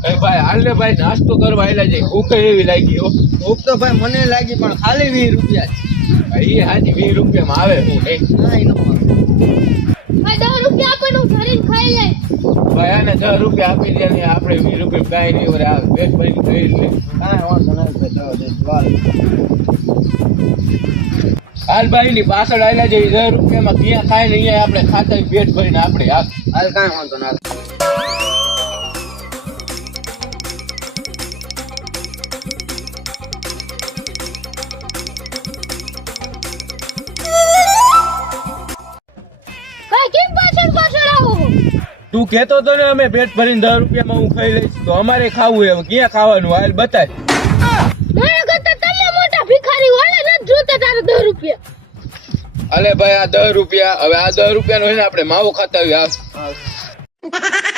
એ ભાઈ હાલ ને ભાઈ નાસ્તો કરવા આયલા છે ભૂખ એવી લાગી હો ભૂખ તો ભાઈ મને લાગી પણ ખાલી 20 રૂપિયા ભાઈ એ હાજી 20 રૂપિયામાં આવે હું નહીં ભાઈ નો ભાઈ 10 રૂપિયા આપે નું ભરીને ખાઈ લે ભાઈ આને 10 રૂપિયા આપી દે ને આપણે 20 રૂપિયા કાંઈ નહીં વરે આ પેટ ભરીને ખાઈ લે કાંઈ વાંધો નહીં ભાઈ હાલ ભાઈ ની પાછળ આયલા છે 10 રૂપિયામાં ક્યાં ખાય ને અહીંયા આપણે ખાતા પેટ ભરીને આપણે હાલ કાંઈ વાંધો ના ભાઈ કેમ પાછળ પાછળ આવો છો? તું કહેતો તો ને અમે પેટ ભરીને 10 રૂપિયામાં હું ખાઈ લઈશ તો અમારે ખાવું હવે ક્યાં ખાવાનું હાલ બતાય મારા કરતા તમે મોટા ભિખારી વાળે નથી જોતા તારે 10 રૂપિયા અલે ભાઈ આ 10 રૂપિયા હવે આ 10 રૂપિયાનો હોય ને આપણે માવો ખાતા આવીએ હાલ